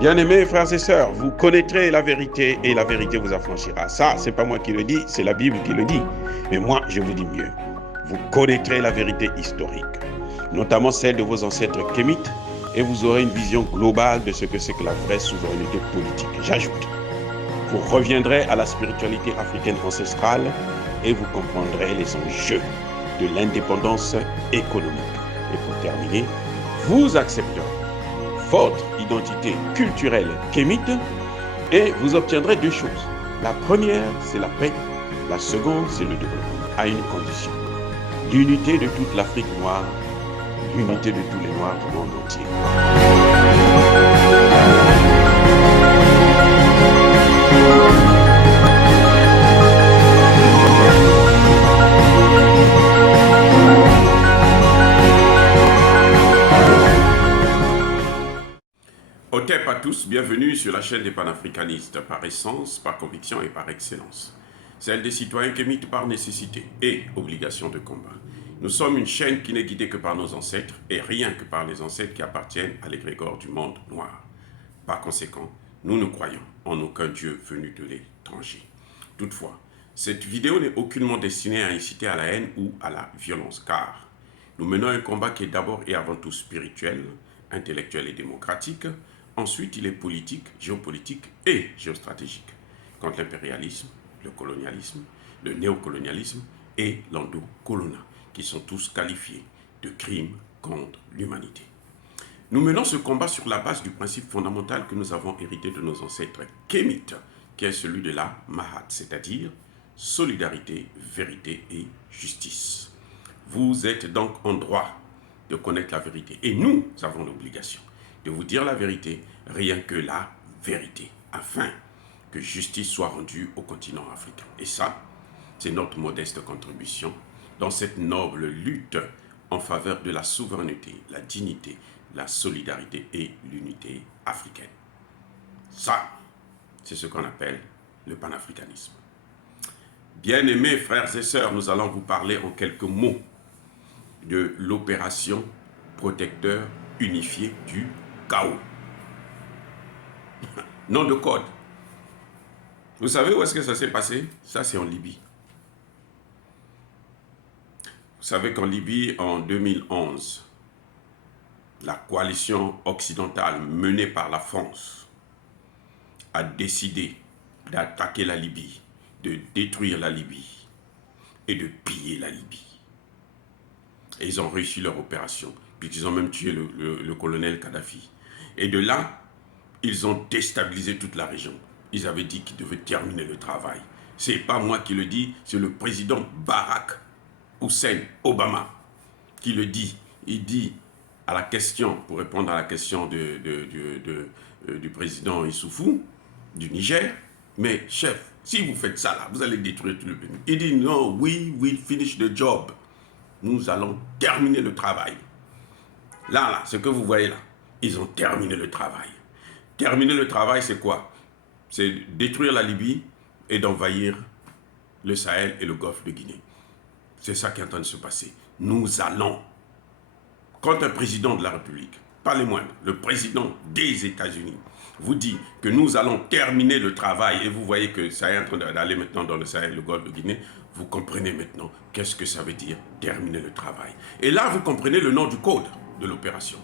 Bien-aimés frères et sœurs, vous connaîtrez la vérité et la vérité vous affranchira. Ça, c'est pas moi qui le dis, c'est la Bible qui le dit. Mais moi, je vous dis mieux. Vous connaîtrez la vérité historique, notamment celle de vos ancêtres kémites, et vous aurez une vision globale de ce que c'est que la vraie souveraineté politique. J'ajoute, vous reviendrez à la spiritualité africaine ancestrale et vous comprendrez les enjeux de l'indépendance économique. Et pour terminer, vous accepterez votre identité culturelle kémite et vous obtiendrez deux choses. La première, c'est la paix. La seconde, c'est le développement, à une condition. L'unité de toute l'Afrique noire, l'unité de tous les Noirs du monde entier. Otep à tous, bienvenue sur la chaîne des panafricanistes, par essence, par conviction et par excellence. Celle des citoyens kémites par nécessité et obligation de combat. Nous sommes une chaîne qui n'est guidée que par nos ancêtres et rien que par les ancêtres qui appartiennent à l'égrégore du monde noir. Par conséquent, nous ne croyons en aucun Dieu venu de l'étranger. Toutefois, cette vidéo n'est aucunement destinée à inciter à la haine ou à la violence, car nous menons un combat qui est d'abord et avant tout spirituel, intellectuel et démocratique. Ensuite, il est politique, géopolitique et géostratégique, contre l'impérialisme, le colonialisme, le néocolonialisme et l'endocolonat, qui sont tous qualifiés de crimes contre l'humanité. Nous menons ce combat sur la base du principe fondamental que nous avons hérité de nos ancêtres kémites, qui est celui de la Mahat, c'est-à-dire solidarité, vérité et justice. Vous êtes donc en droit de connaître la vérité, et nous avons l'obligation de vous dire la vérité, rien que la vérité, afin que justice soit rendue au continent africain. Et ça, c'est notre modeste contribution dans cette noble lutte en faveur de la souveraineté, la dignité, la solidarité et l'unité africaine. Ça, c'est ce qu'on appelle le panafricanisme. Bien-aimés frères et sœurs, nous allons vous parler en quelques mots de l'opération protecteur unifié du chaos. Nom de code. Vous savez où est-ce que ça s'est passé? Ça, c'est en Libye. Vous savez qu'en Libye, en 2011, la coalition occidentale menée par la France a décidé d'attaquer la Libye, de détruire la Libye et de piller la Libye. Et ils ont réussi leur opération, puisqu'ils ont même tué le colonel Kadhafi. Et de là, ils ont déstabilisé toute la région. Ils avaient dit qu'ils devaient terminer le travail. Ce n'est pas moi qui le dis, c'est le président Barack Hussein Obama qui le dit. Il dit à la question, pour répondre à la question du président Issoufou, du Niger, mais chef, si vous faites ça là, vous allez détruire tout le pays. Il dit non, we will finish the job. Nous allons terminer le travail. Là, ce que vous voyez là, ils ont terminé le travail. Terminer le travail, c'est quoi? C'est détruire la Libye et d'envahir le Sahel et le golfe de Guinée. C'est ça qui est en train de se passer. Nous allons, quand un président de la République, pas les moindres, le président des États-Unis, vous dit que nous allons terminer le travail et vous voyez que ça est en train d'aller maintenant dans le Sahel et le golfe de Guinée, vous comprenez maintenant qu'est-ce que ça veut dire terminer le travail. Et là, vous comprenez le nom du code de l'opération.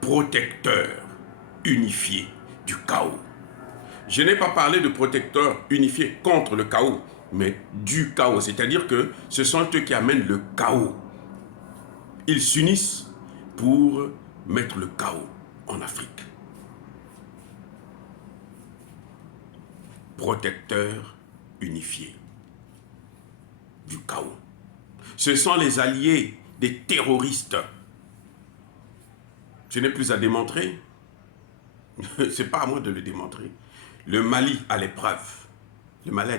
Protecteur unifié du chaos. Je n'ai pas parlé de protecteur unifié contre le chaos, mais du chaos. C'est-à-dire que ce sont eux qui amènent le chaos. Ils s'unissent pour mettre le chaos en Afrique. Protecteur unifié du chaos. Ce sont les alliés des terroristes. Ce n'est plus à démontrer. Ce n'est pas à moi de le démontrer. Le Mali a les preuves. Le Mali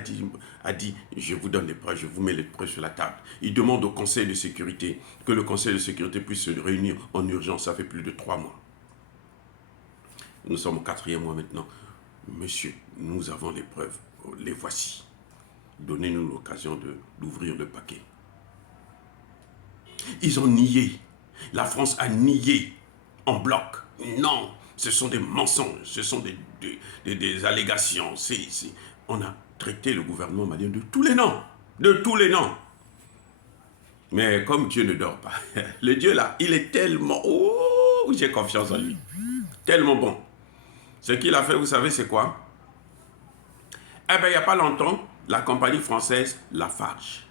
a dit, je vous donne les preuves, je vous mets les preuves sur la table. Il demande au Conseil de sécurité que le Conseil de sécurité puisse se réunir en urgence. Ça fait plus de 3 mois. Nous sommes au 4e mois maintenant. Monsieur, nous avons les preuves. Les voici. Donnez-nous l'occasion d'ouvrir le paquet. Ils ont nié. La France a nié en bloc Non, ce sont des mensonges, ce sont des allégations. On a traité le gouvernement malien de tous les noms. De tous les noms. Mais comme Dieu ne dort pas, le Dieu là, il est tellement... Oh, j'ai confiance en lui. Tellement bon. Ce qu'il a fait, vous savez, c'est quoi? Eh bien, il n'y a pas longtemps, la compagnie française Lafarge.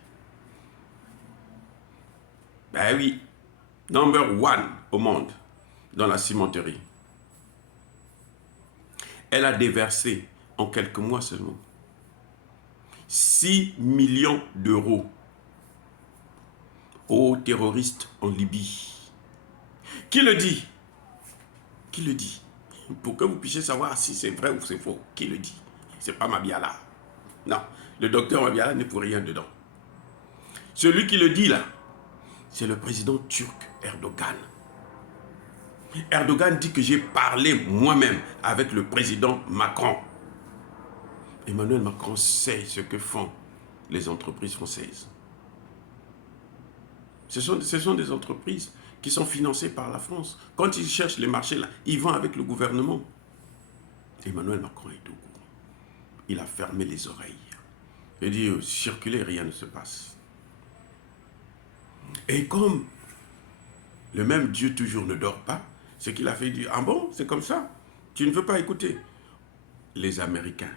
Ben oui, number one au monde dans la cimenterie. Elle a déversé en quelques mois seulement 6 millions d'euros aux terroristes en Libye. Qui le dit? Qui le dit? Pour que vous puissiez savoir si c'est vrai ou c'est faux. Qui le dit? C'est pas Mabiala. Non, le docteur Mabiala n'est pour rien dedans. Celui qui le dit là, c'est le président turc Erdogan. Erdogan dit que j'ai parlé moi-même avec le président Macron. Emmanuel Macron sait ce que font les entreprises françaises. Ce sont des entreprises qui sont financées par la France. Quand ils cherchent les marchés, là, ils vont avec le gouvernement. Emmanuel Macron est au courant. Il a fermé les oreilles. Il dit, circulez, rien ne se passe. Et comme le même Dieu toujours ne dort pas, ce qu'il a fait dire, ah bon, c'est comme ça, tu ne veux pas écouter. Les Américains,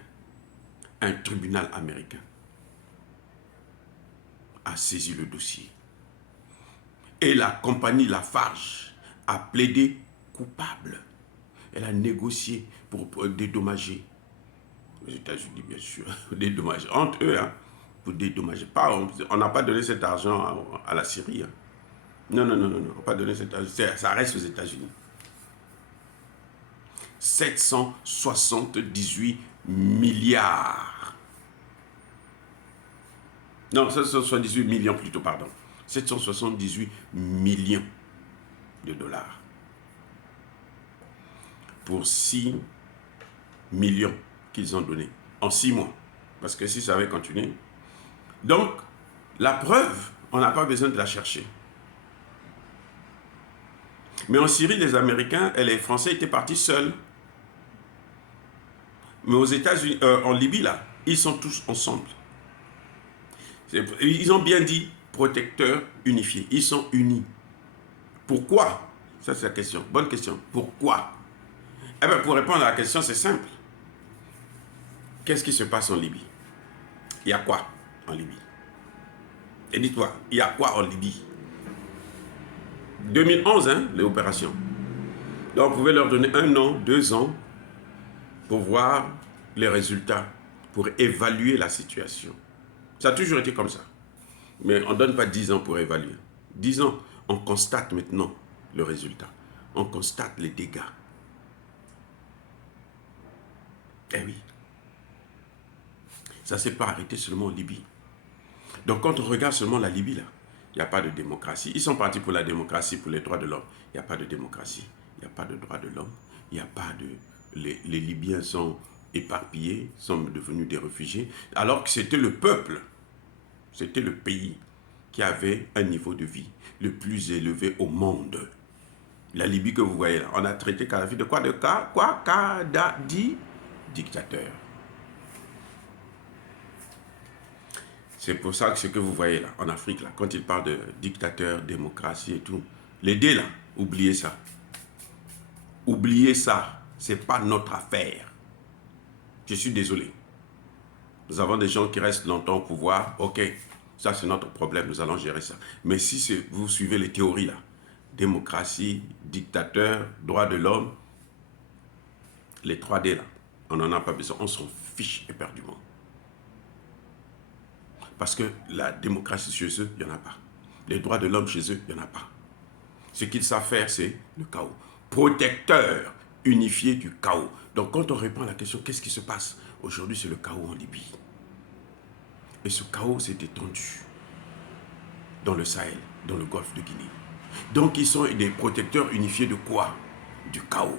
un tribunal américain a saisi le dossier. Et la compagnie Lafarge a plaidé coupable. Elle a négocié pour dédommager. Les États-Unis, bien sûr, dédommager. Entre eux, hein, pour dédommager. On n'a pas donné cet argent à la Syrie. Hein. Non, on n'a pas donné cet argent. Ça reste aux États-Unis. 778 milliards. Non, 778 millions plutôt, pardon. 778 millions de dollars. Pour 6 millions qu'ils ont donnés en 6 mois. Parce que si ça avait continué. Donc, la preuve, on n'a pas besoin de la chercher. Mais en Syrie, les Américains et les Français étaient partis seuls. Mais aux États-Unis, en Libye, là, ils sont tous ensemble. Ils ont bien dit protecteurs unifiés. Ils sont unis. Pourquoi? Ça, c'est la question. Bonne question. Pourquoi? Eh bien, pour répondre à la question, c'est simple. Qu'est-ce qui se passe en Libye? Il y a quoi en Libye? Et dis-toi, il y a quoi en Libye? 2011, hein, les opérations. Donc, on pouvait leur donner 1 an, 2 ans pour voir les résultats, pour évaluer la situation. Ça a toujours été comme ça. Mais on ne donne pas 10 ans pour évaluer. 10 ans, on constate maintenant le résultat. On constate les dégâts. Eh oui. Ça ne s'est pas arrêté seulement en Libye. Donc quand on regarde seulement la Libye, là, il n'y a pas de démocratie. Ils sont partis pour la démocratie, pour les droits de l'homme. Il n'y a pas de démocratie. Il n'y a pas de droits de l'homme. Il n'y a pas de... Les Libyens sont éparpillés, sont devenus des réfugiés, alors que c'était le peuple, c'était le pays qui avait un niveau de vie le plus élevé au monde. La Libye que vous voyez là, on a traité Kadhafi de quoi? De quoi? Kadhafi, dictateur. C'est pour ça que ce que vous voyez là, en Afrique, là, quand il parle de dictateur, démocratie et tout, les dés là, oubliez ça. Oubliez ça. Ce n'est pas notre affaire. Je suis désolé. Nous avons des gens qui restent longtemps au pouvoir. Ok, ça c'est notre problème, nous allons gérer ça. Mais si vous suivez les théories là, démocratie, dictateur, droit de l'homme, les 3D là, on n'en a pas besoin, on s'en fiche éperdument. Parce que la démocratie chez eux, il n'y en a pas. Les droits de l'homme chez eux, il n'y en a pas. Ce qu'ils savent faire, c'est le chaos. Protecteur unifié du chaos. Donc quand on répond à la question, qu'est-ce qui se passe? Aujourd'hui, c'est le chaos en Libye. Et ce chaos s'est étendu dans le Sahel, dans le golfe de Guinée. Donc ils sont des protecteurs unifiés de quoi? Du chaos.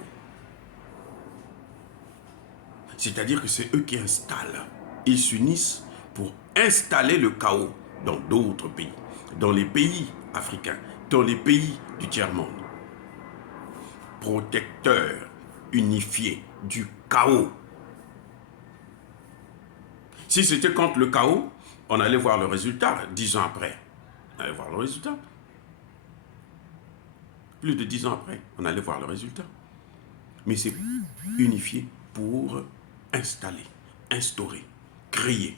C'est-à-dire que c'est eux qui installent. Ils s'unissent pour installer le chaos dans d'autres pays. Dans les pays africains, dans les pays du tiers-monde. protecteur unifié du chaos. Si c'était contre le chaos, on allait voir le résultat 10 ans après. On allait voir le résultat. Plus de 10 ans après, on allait voir le résultat. Mais c'est unifié pour installer, instaurer, créer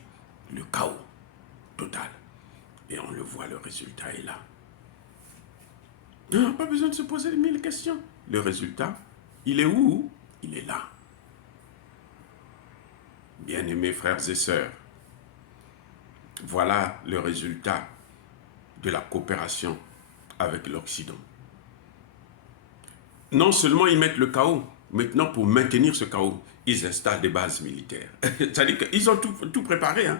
le chaos total. Et on le voit, le résultat est là. Non, pas besoin de se poser 1000 questions. Le résultat, il est où? Il est là. Bien-aimés frères et sœurs, voilà le résultat de la coopération avec l'Occident. Non seulement ils mettent le chaos, maintenant pour maintenir ce chaos, ils installent des bases militaires. C'est-à-dire qu'ils ont tout préparé, hein?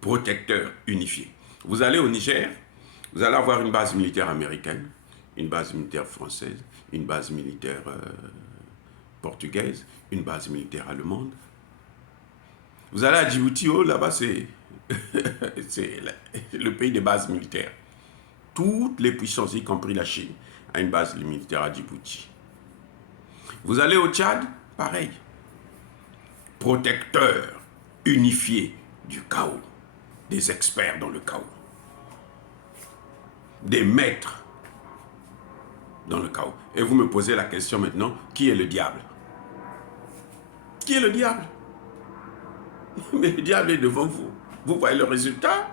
Protecteur unifié. Vous allez au Niger, vous allez avoir une base militaire américaine, une base militaire française, une base militaire portugaise, une base militaire allemande. Vous allez à Djibouti, oh, là-bas c'est le pays des bases militaires. Toutes les puissances, y compris la Chine, a une base militaire à Djibouti. Vous allez au Tchad, pareil. Protecteur unifié du chaos, des experts dans le chaos, des maîtres dans le chaos. Et vous me posez la question maintenant, qui est le diable? Qui est le diable? Mais le diable est devant vous. Vous voyez le résultat?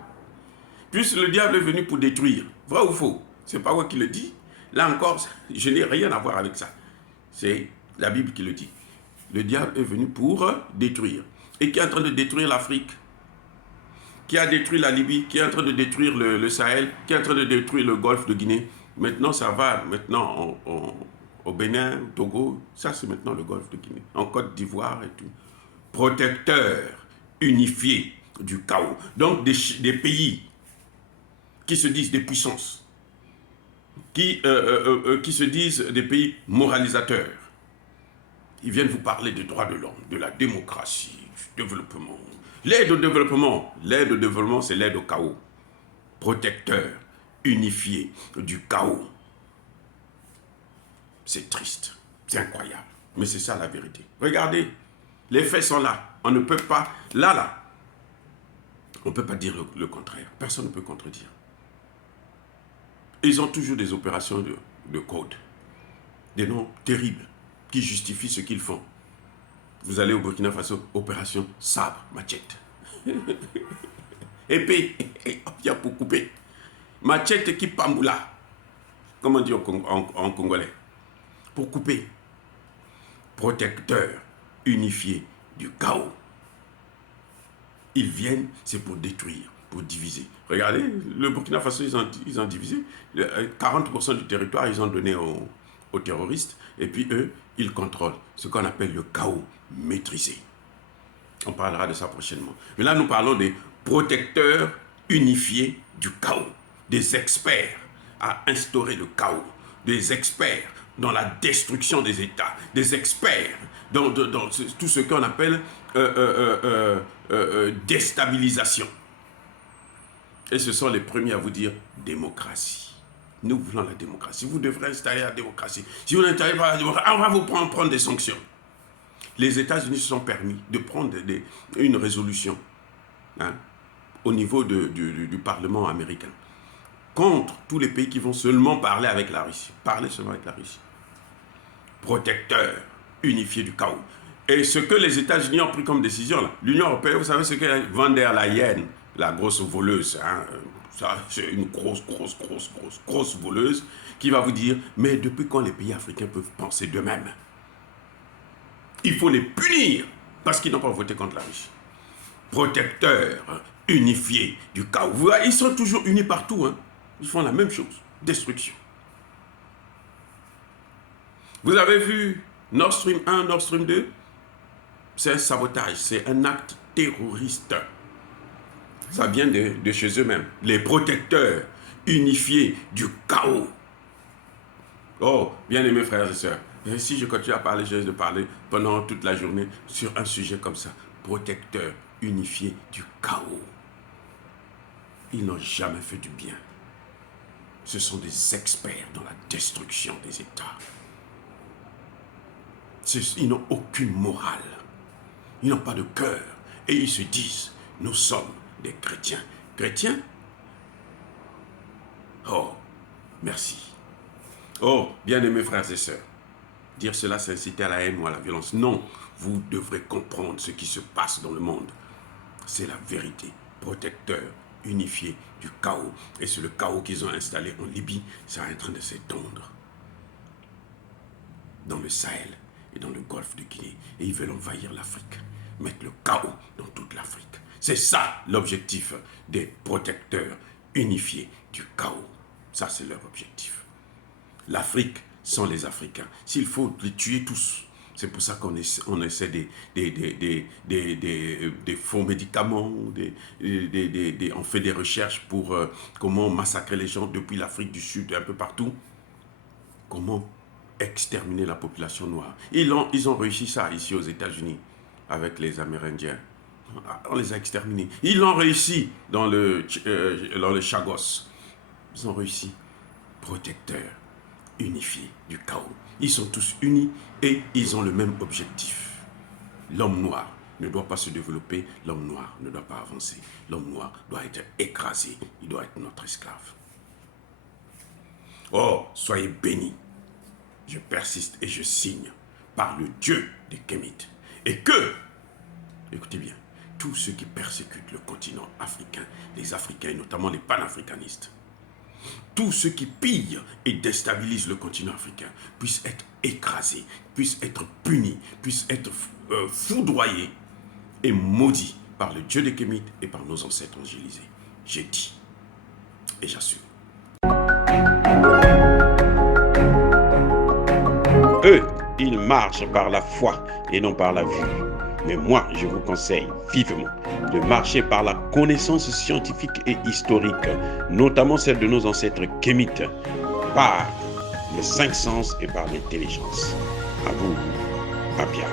Puisque le diable est venu pour détruire. Vrai ou faux? C'est pas moi qui le dis. Là encore, je n'ai rien à voir avec ça. C'est la Bible qui le dit. Le diable est venu pour détruire. Et qui est en train de détruire l'Afrique, qui a détruit la Libye, qui est en train de détruire le Sahel, qui est en train de détruire le golfe de Guinée. Maintenant, ça va maintenant au Bénin, au Togo. Ça, c'est maintenant le golfe de Guinée. En Côte d'Ivoire et tout. Protecteur unifié du chaos. Donc, des pays qui se disent des puissances, qui se disent des pays moralisateurs. Ils viennent vous parler des droits de l'homme, de la démocratie, du développement. L'aide au développement, c'est l'aide au chaos. Protecteur, unifié du chaos. C'est triste, c'est incroyable, mais c'est ça la vérité. Regardez, les faits sont là. On ne peut pas, là, on ne peut pas dire le contraire. Personne ne peut contredire. Ils ont toujours des opérations de code, des noms terribles qui justifient ce qu'ils font. Vous allez au Burkina Faso, opération sabre, machette. Épée, il y a pour couper. Machette qui pamboula, comme on dit en congolais, pour couper. Protecteur unifié du chaos. Ils viennent, c'est pour détruire, pour diviser. Regardez, le Burkina Faso, ils ont divisé. 40% du territoire, ils ont donné aux terroristes. Et puis eux, ils contrôlent ce qu'on appelle le chaos maîtrisé. On parlera de ça prochainement. Mais là, nous parlons des protecteurs unifiés du chaos. Des experts à instaurer le chaos. Des experts dans la destruction des États. Des experts dans tout ce qu'on appelle déstabilisation. Et ce sont les premiers à vous dire démocratie. Nous voulons la démocratie. Vous devrez installer la démocratie. Si vous n'installez pas la démocratie, on va vous prendre des sanctions. Les États-Unis se sont permis de prendre une résolution au niveau du Parlement américain contre tous les pays qui vont seulement parler avec la Russie. Parler seulement avec la Russie. Protecteur unifié du chaos. Et ce que les États-Unis ont pris comme décision, l'Union européenne, vous savez ce que Van der Leyen, la grosse voleuse, c'est une grosse voleuse, qui va vous dire, mais depuis quand les pays africains peuvent penser d'eux-mêmes? Il faut les punir, parce qu'ils n'ont pas voté contre la Russie. Protecteur unifié du chaos. Vous voyez, ils sont toujours unis partout, hein. Ils font la même chose, destruction. Vous avez vu Nord Stream 1, Nord Stream 2? C'est un sabotage, c'est un acte terroriste. Ça vient de chez eux-mêmes. Les protecteurs unifiés du chaos. Oh, bien-aimés frères et sœurs, si je continue à parler, je vais de parler pendant toute la journée sur un sujet comme ça. Protecteurs unifiés du chaos. Ils n'ont jamais fait du bien. Ce sont des experts dans la destruction des États. Ils n'ont aucune morale. Ils n'ont pas de cœur. Et ils se disent, nous sommes des chrétiens. Chrétiens? Oh, merci. Oh, bien-aimés frères et sœurs, dire cela, c'est inciter à la haine ou à la violence. Non, vous devrez comprendre ce qui se passe dans le monde. C'est la vérité. Protecteur, unifié du chaos. Et c'est le chaos qu'ils ont installé en Libye, c'est en train de s'étendre dans le Sahel et dans le golfe de Guinée. Et ils veulent envahir l'Afrique, mettre le chaos dans toute l'Afrique. C'est ça l'objectif des protecteurs unifiés du chaos. Ça, c'est leur objectif. L'Afrique sans les Africains. S'il faut les tuer tous, c'est pour ça qu'on essaie des faux médicaments, on fait des recherches pour comment massacrer les gens depuis l'Afrique du Sud, un peu partout. Comment exterminer la population noire. Ils ont réussi ça ici aux États-Unis avec les Amérindiens. On les a exterminés. Ils l'ont réussi dans le Chagos. Ils ont réussi. Protecteurs, unifiés du chaos. Ils sont tous unis et ils ont le même objectif. L'homme noir ne doit pas se développer, l'homme noir ne doit pas avancer. L'homme noir doit être écrasé, il doit être notre esclave. Oh, soyez bénis. Je persiste et je signe par le Dieu des Kémites. Et que, écoutez bien, tous ceux qui persécutent le continent africain, les Africains et notamment les panafricanistes, tous ceux qui pillent et déstabilisent le continent africain puissent être écrasés, puissent être punis, puissent être foudroyés et maudits par le Dieu des Kémites et par nos ancêtres angélisés. J'ai dit et j'assume. Eux, ils marchent par la foi et non par la vue. Mais moi, je vous conseille vivement de marcher par la connaissance scientifique et historique, notamment celle de nos ancêtres kémites, par les 5 sens et par l'intelligence. À vous, Mapia.